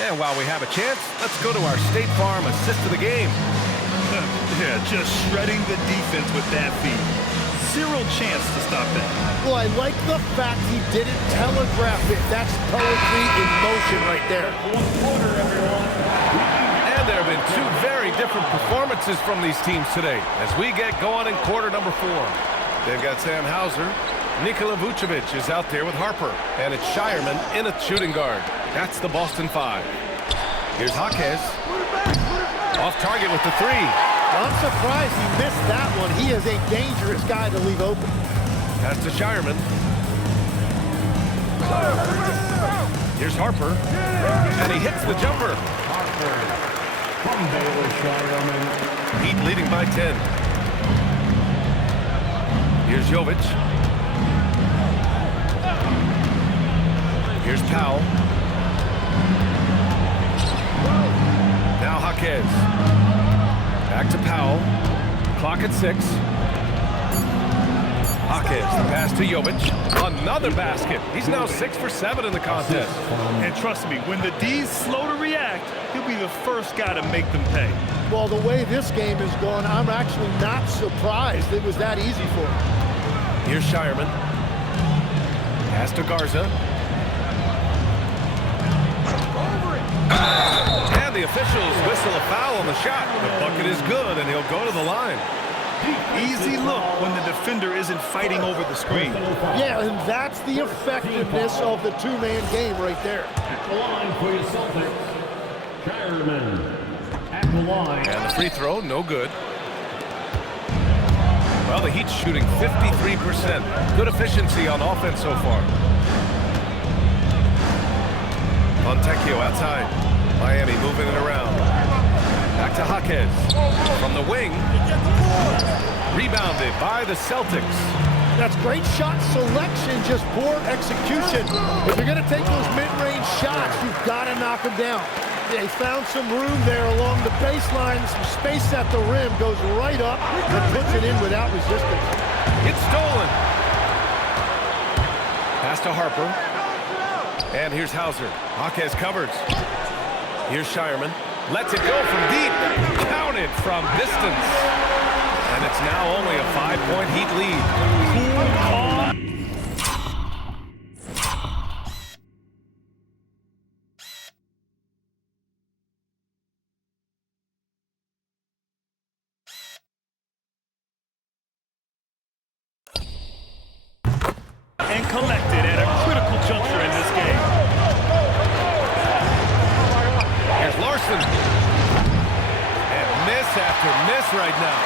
And while we have a chance, let's go to our State Farm assist of the game. Yeah, just shredding the defense with that feed. Zero chance to stop that. Well, I like the fact he didn't telegraph it. That's poetry in motion right there. And there have been 2 very different performances from these teams today as we get going in quarter number 4. They've got Sam Hauser. Nikola Vucevic is out there with Harper. And it's Shireman in at shooting guard. That's the Boston 5. Here's Jaquez. Off target with the 3. Well, I'm surprised he missed that one. He is a dangerous guy to leave open. Pass to Shireman. Here's Harper. And he hits the jumper. Harper from Baylor Shireman. Heat leading by 10. Here's Jovic. Here's Powell. Now Jaquez. Back to Powell. Clock at 6. Jaquez, the pass to Jovic. Another basket. He's now 6 for 7 in the contest. And trust me, when the D's slow to react, he'll be the first guy to make them pay. Well, the way this game is going, I'm actually not surprised it was that easy for him. Here's Shireman. Pass to Garza. And the officials whistle a foul on the shot. The bucket is good, and he'll go to the line. Easy look when the defender isn't fighting over the screen. Yeah, and that's the effectiveness of the two-man game right there. At the line for your Celtics, Shireman. At the line. And the free throw, no good. Well, the Heat's shooting 53%. Good efficiency on offense so far. Fontecchio outside. Miami moving it around. Back to Jaquez. From the wing. Rebounded by the Celtics. That's great shot selection, just poor execution. If you're going to take those mid-range shots, you've got to knock them down. They found some room there along the baseline. Some space at the rim, goes right up and puts it in without resistance. It's stolen. Pass to Harper. And here's Hauser. Jaquez covers. Here's Shireman. Lets it go from deep. Counted from distance. And it's now only a 5-point Heat lead. Cool, calm. And collected at a critical juncture in this game. Here's Larson. And miss after miss right now.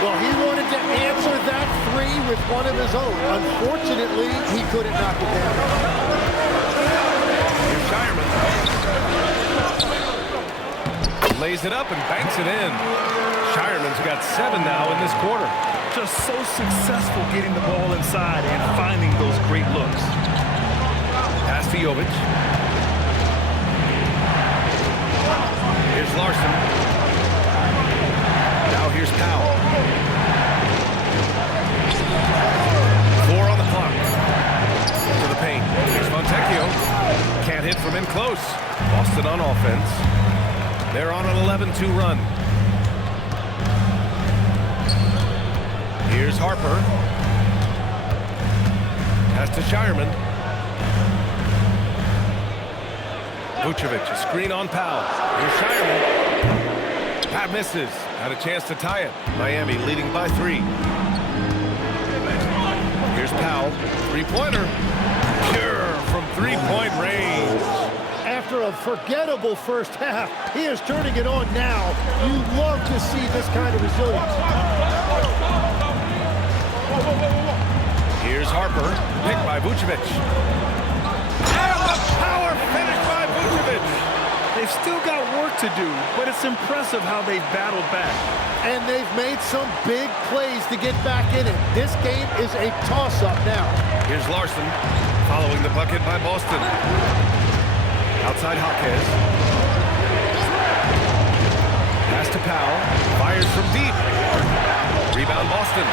Well, he wanted to answer that three with one of his own. Unfortunately, he couldn't knock it down. Here's Shireman. Lays it up and banks it in. Shireman's got 7 now in this quarter. Just so successful getting the ball inside and finding those great looks. Pass to Jovic. Here's Larson. Now here's Powell. 4 on the clock. To the paint. Here's Fontecchio. Can't hit from in close. Boston on offense. They're on an 11-2 run. Here's Harper. Pass to Shireman. Vucevic, a screen on Powell. Here's Shireman. Pat misses. Had a chance to tie it. Miami leading by 3. Here's Powell. Three-pointer. Pure from three-point range. After a forgettable first half, he is turning it on now. You love to see this kind of resilience. Here's Harper, picked by Vucevic. And the power finish by Vucevic. They've still got work to do, but it's impressive how they've battled back. And they've made some big plays to get back in it. This game is a toss-up now. Here's Larson, following the bucket by Boston. Outside Jaquez. Pass to Powell, fires from deep. Rebound Boston.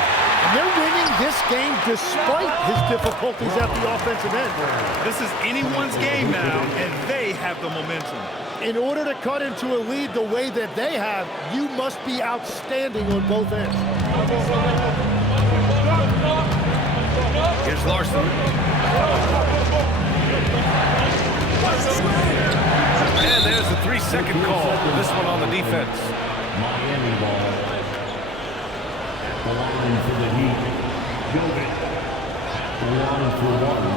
And they're winning this game despite his difficulties at the offensive end. This is anyone's game now, and they have the momentum. In order to cut into a lead the way that they have, you must be outstanding on both ends. Here's Larson. And there's the 3-second call. This one on the defense. Miami ball. At the line for the Heat, Jovic. At the line for Warren.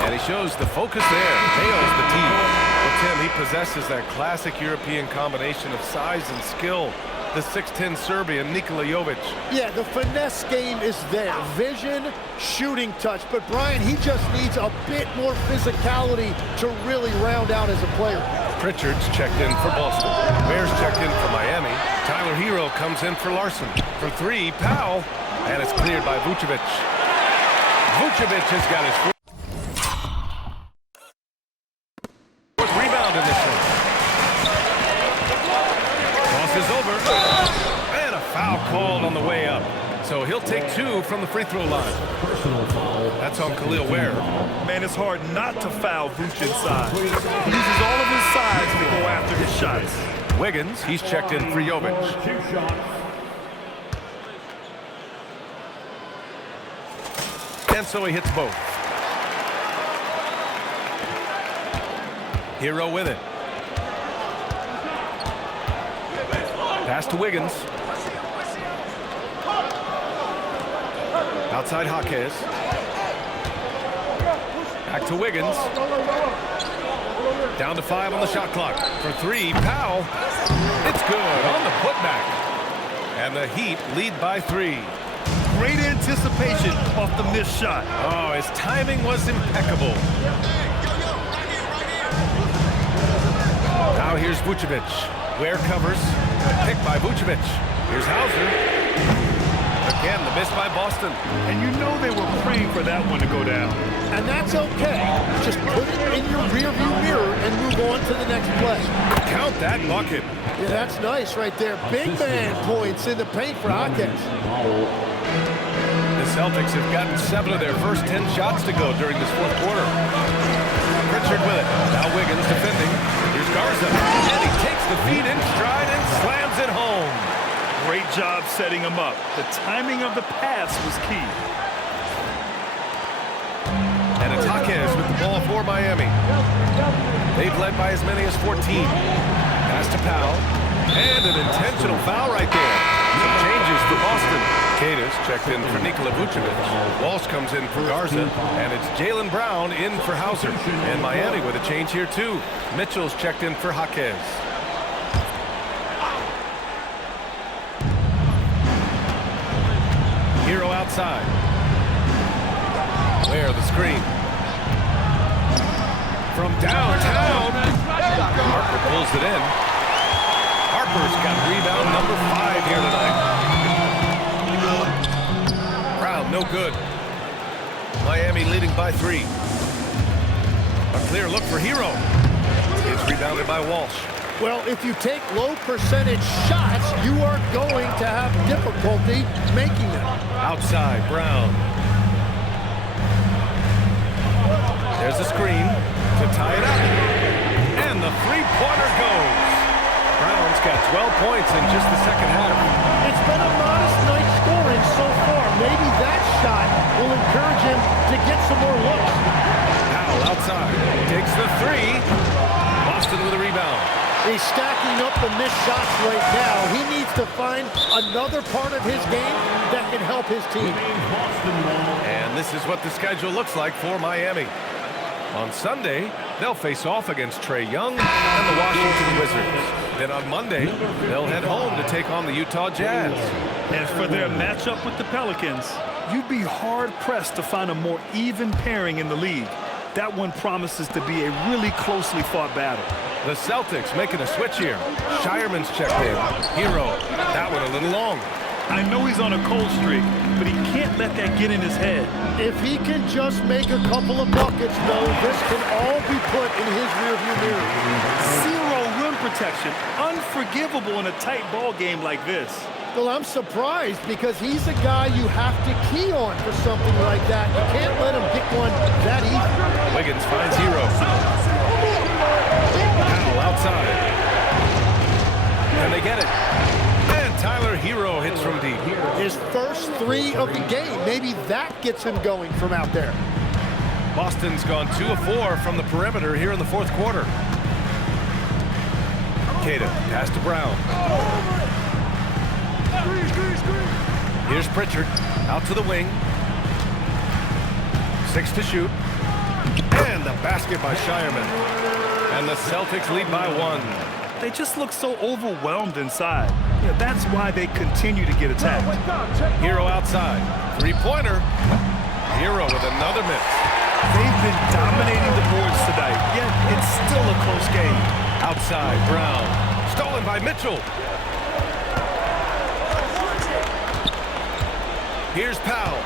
And he shows the focus there. Nails the team. Well, Tim, he possesses that classic European combination of size and skill. The 6'10 Serbian, Nikola Jovic. Yeah, the finesse game is there. Vision, shooting touch. But Brian, he just needs a bit more physicality to really round out as a player. Pritchard's checked in for Boston. Bears checked in for Miami. Tyler Hero comes in for Larson. From 3, Powell. And it's cleared by Vucevic. Vucevic has got his fourth rebound in this one. Cross is over. And a foul called on the way up. So he'll take 2 from the free throw line. Personal foul. That's on Khalil Ware. Man, it's hard not to foul Vuce inside. He uses all of his size to go after his shots. Wiggins, he's checked in for Jovic. 2 shots. And so he hits both. Hero with it. Pass to Wiggins. Outside Jaquez. Back to Wiggins. Down to 5 on the shot clock. For 3, Powell. It's good on the putback. And the Heat lead by 3. Great anticipation off the missed shot. Oh, his timing was impeccable. Now here's Vucevic. Ware covers. Pick by Vucevic. Here's Hauser. Again, the miss by Boston. And you know they were praying for that one to go down. And that's okay. Just put it in your rearview mirror and move on to the next play. Count that bucket. Yeah, that's nice right there. Big man points in the paint for Jaquez. The Celtics have gotten 7 of their first 10 shots to go during this fourth quarter. Pritchard with it. Now Wiggins defending. Here's Garza. And he takes the feed in stride and slams it home. Great job setting him up. The timing of the pass was key. And it's Jaquez with the ball for Miami. They've led by as many as 14. Pass to Powell. And an intentional foul right there. Some changes for Boston. Cadiz checked in for Nikola Vucevic. Walsh comes in for Garza. And it's Jaylen Brown in for Hauser. And Miami with a change here too. Mitchell's checked in for Jaquez. Hero outside. Where the screen. From downtown. Harper pulls it in. Harper's got rebound number 5 here tonight. Brown, no good. Miami leading by 3. A clear look for Hero. It's rebounded by Walsh. Well, if you take low percentage shots, you are going to have difficulty making them. Outside, Brown. There's a screen to tie it up. And the three-pointer goes. Brown's got 12 points in just the second half. It's been a modest night scoring so far. Maybe that shot will encourage him to get some more looks. Powell outside. Takes the 3. Boston with a rebound. He's stacking up the missed shots right now. He needs to find another part of his game that can help his team. And this is what the schedule looks like for Miami. On Sunday, they'll face off against Trae Young and the Washington Wizards. Then on Monday, they'll head home to take on the Utah Jazz. As for their matchup with the Pelicans, you'd be hard-pressed to find a more even pairing in the league. That one promises to be a really closely fought battle. The Celtics making a switch here. Shireman's checked in. Hero. That one a little long. I know he's on a cold streak, but he can't let that get in his head. If he can just make a couple of buckets, though, this can all be put in his rearview mirror. Zero rim protection. Unforgivable in a tight ball game like this. Well, I'm surprised because he's a guy you have to key on for something like that. You can't let him get one that easy. Wiggins finds Hero. Powell outside. And they get it. And Tyler Hero hits from deep. His first 3 of the game. Maybe that gets him going from out there. Boston's gone 2 of 4 from the perimeter here in the fourth quarter. Cadiz, pass to Brown. Here's Pritchard, out to the wing. 6 to shoot. And the basket by Shireman. And the Celtics lead by 1. They just look so overwhelmed inside. Yeah, that's why they continue to get attacked. Hero outside. Three-pointer. Hero with another miss. They've been dominating the boards tonight, yet it's still a close game. Outside, Brown. Stolen by Mitchell. Here's Powell.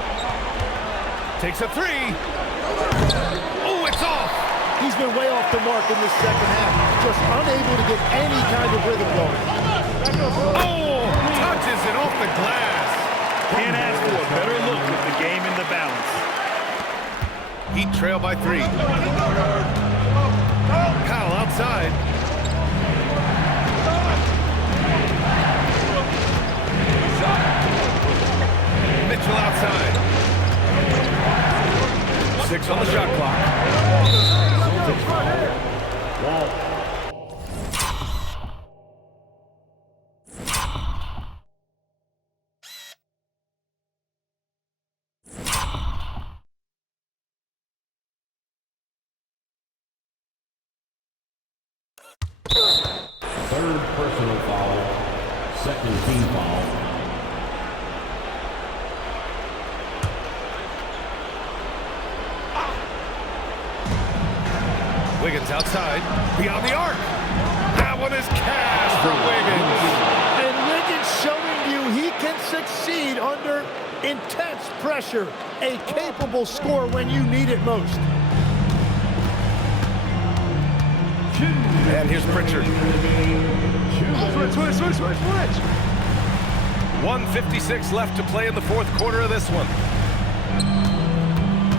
Takes a 3. Oh, it's off. He's been way off the mark in this second half. Just unable to get any kind of rhythm going. Oh, touches it off the glass. Can't ask for a better look with the game in the balance. Heat trail by 3. Powell outside. ball. Third personal foul, second team foul. Wiggins outside, beyond the arc. That one is cast for Wiggins. And Wiggins showing you he can succeed under intense pressure. A capable scorer when you need it most. And here's Pritchard. Switch. 1:56 left to play in the fourth quarter of this one.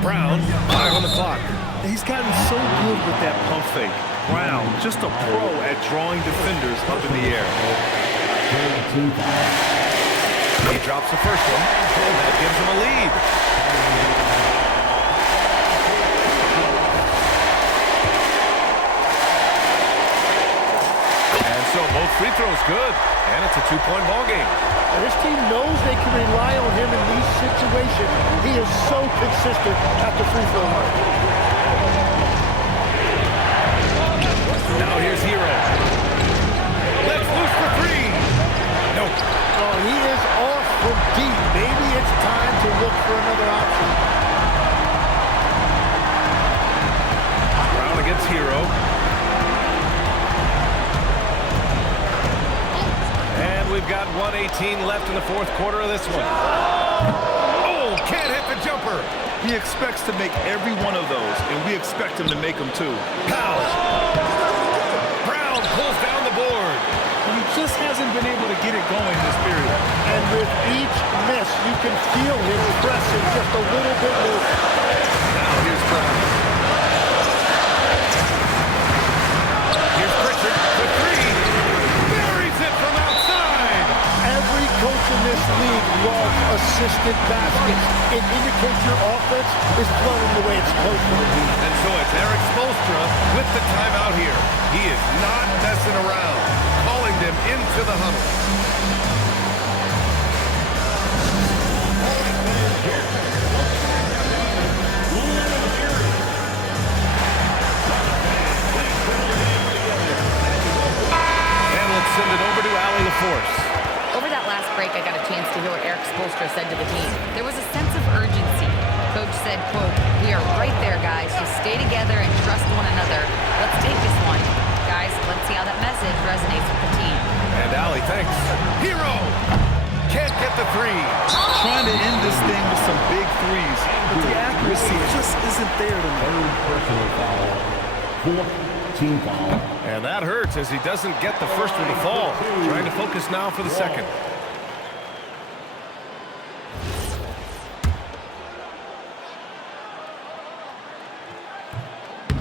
Brown, 5 on the clock. He's gotten so good with that pump fake. Brown, just a pro at drawing defenders up in the air. He drops the first one, and that gives him a lead. And so both free throws good, and it's a 2-point ball game. And this team knows they can rely on him in these situations. He is so consistent at the free throw line. Now here's Hero. Let's loose for 3. Nope. Oh, he is off from deep. Maybe it's time to look for another option. Brown against Hero. And we've got 1:18 left in the fourth quarter of this one. Oh, can't hit the jumper. He expects to make every one of those, and we expect him to make them too. Powell. Brown pulls down the board. He just hasn't been able to get it going this period. And with each miss, you can feel him pressing just a little bit more. Now here's Brown. Here's Pritchard for 3. Buries it from outside. Every coach in this league loves assisted baskets. It indicates your offense is flowing the way it's supposed to. And so it's Eric Spoelstra with the timeout here. He is not messing around, calling them into the huddle. And let's send it over to Allie LaForce. Over that last break, I got a chance to hear what Eric Spoelstra said to the team. There was a sense of urgency. Coach said, quote, "We are right there, guys. Just stay together and trust one another. Let's take this one. Guys, let's see how that message resonates with the team." And Allie, thanks. Hero! Can't get the 3. Trying to end this thing with some big threes, but the accuracy just isn't there tonight. Third personal foul, fourth team foul. And that hurts as he doesn't get the first one to fall. Trying to focus now for the second.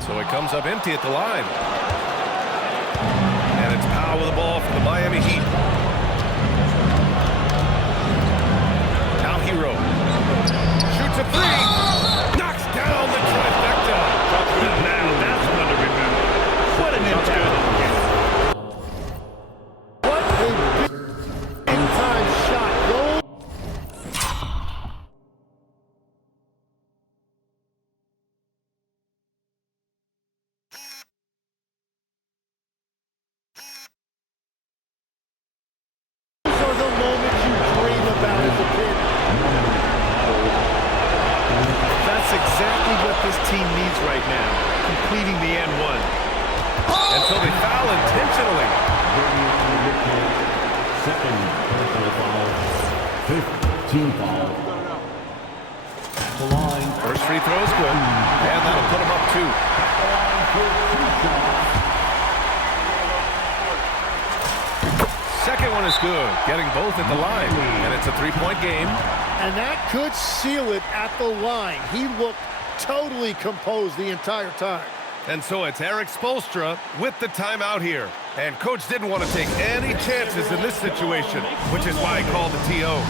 So he comes up empty at the line. And it's Powell with the ball for the Miami Heat. Now Hero. Shoots a 3. Knocks down the trifecta. Now that's one to remember. What an inside. What a big time shot. Goal. Those are the moments you dream about as a kid. That's exactly what this team needs right now, completing the N1. And so they foul intentionally. Second personal foul, fifth team foul. At the line. First free throw is good. And that'll put him up 2. Second one is good. Getting both at the line. And it's a 3-point game. And that could seal it at the line. He looked totally composed the entire time. And so it's Eric Spoelstra with the timeout here. And coach didn't want to take any chances in this situation, which is why he called the TO.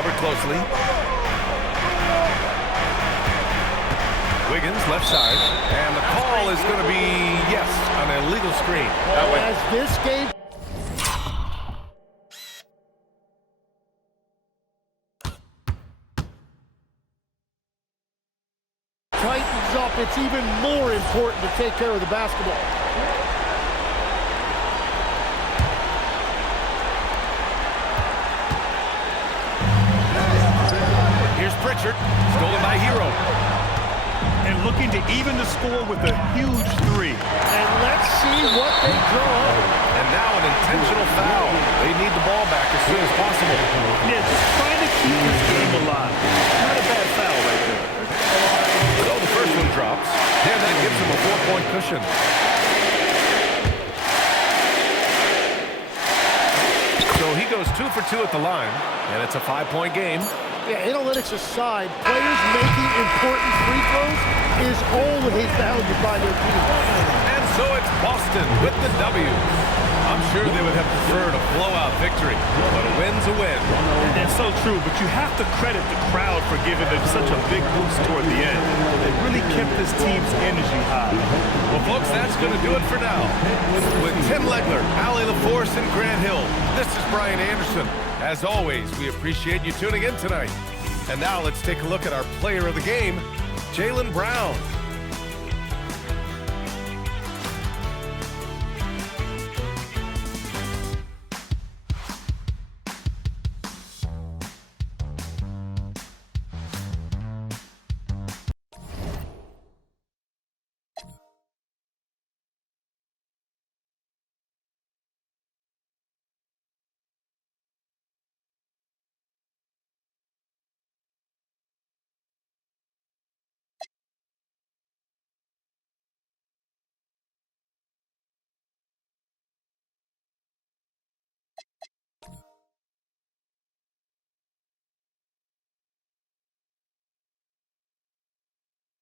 covered closely. Wiggins, left side. And the call is going to be, yes, an illegal screen. As this game tightens up, it's even more important to take care of the basketball. Here's Pritchard, stolen by Hero. And looking to even the score with a huge three. And let's see what they draw up. And now an intentional foul. They need the ball back as soon as possible. Yeah, just trying to keep this game alive. Not a bad foul right there. So the first one drops, and that gives them a 4-point cushion. So he goes 2 for 2 at the line, and it's a 5-point game. Yeah, analytics aside, players making important free throws is always valued by their team. And so it's Boston with the W. I'm sure they would have preferred a blowout victory, but a win's a win. And that's so true, but you have to credit the crowd for giving them such a big boost toward the end. They really kept this team's energy high. Well, folks, that's going to do it for now. With Tim Legler, Allie LaForce, and Grant Hill, this is Brian Anderson. As always, we appreciate you tuning in tonight. And now let's take a look at our player of the game, Jaylen Brown.